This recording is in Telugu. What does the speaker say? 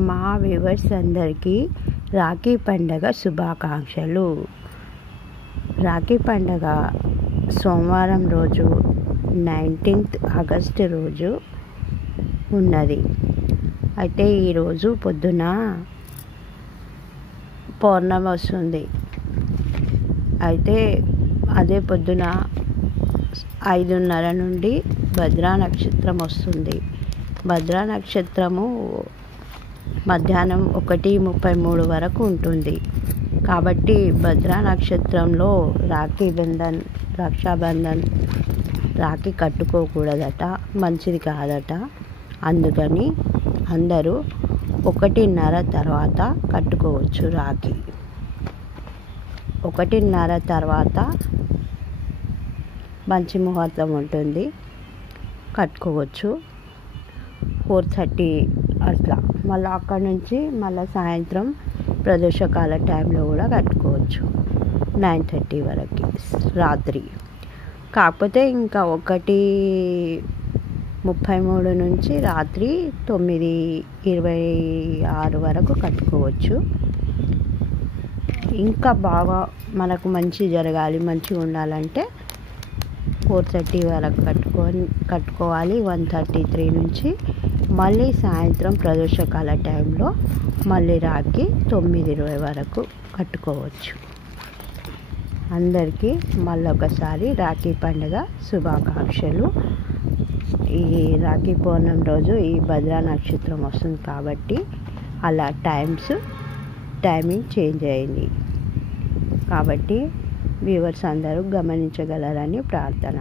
మా వ్యూవర్స్ అందరికీ రాఖీ పండగ శుభాకాంక్షలు. రాఖీ పండగ సోమవారం రోజు 19th ఆగస్టు రోజు ఉన్నది. అయితే ఈరోజు పొద్దున పౌర్ణమి వస్తుంది. అయితే అదే పొద్దున 5:30 నుండి భద్రా నక్షత్రం వస్తుంది. భద్రా నక్షత్రము మధ్యాహ్నం 1:33 వరకు ఉంటుంది. కాబట్టి భద్రా నక్షత్రంలో రక్షాబంధన్ రాఖీ కట్టుకోకూడదట, మంచిది కాదట. అందుకని అందరూ 1:30 తర్వాత కట్టుకోవచ్చు. రాఖీ 1:30 తర్వాత మంచి ముహూర్తం ఉంటుంది, కట్టుకోవచ్చు. 4:30 అట్లా. మళ్ళీ అక్కడి నుంచి మళ్ళీ సాయంత్రం ప్రదోషకాల టైంలో కూడా కట్టుకోవచ్చు, 9:30 వరకు రాత్రి. కాకపోతే ఇంకా 1:33 నుంచి రాత్రి 9:26 వరకు కట్టుకోవచ్చు. ఇంకా బాగా మనకు మంచి జరగాలి, మంచిగా ఉండాలంటే 4:30 వరకు కట్టుకోవాలి. 1:33 నుంచి మళ్ళీ సాయంత్రం ప్రదోషకాల టైంలో మళ్ళీ రాఖీ 9:20 వరకు కట్టుకోవచ్చు. అందరికీ మళ్ళొకసారి రాఖీ పండుగ శుభాకాంక్షలు. ఈ రాఖీ పౌర్ణమి రోజు ఈ భద్రా నక్షత్రం వస్తుంది కాబట్టి అలా టైమింగ్ చేంజ్ అయింది. కాబట్టి వ్యూవర్స్ అందరూ గమనించగలరని ప్రార్థన.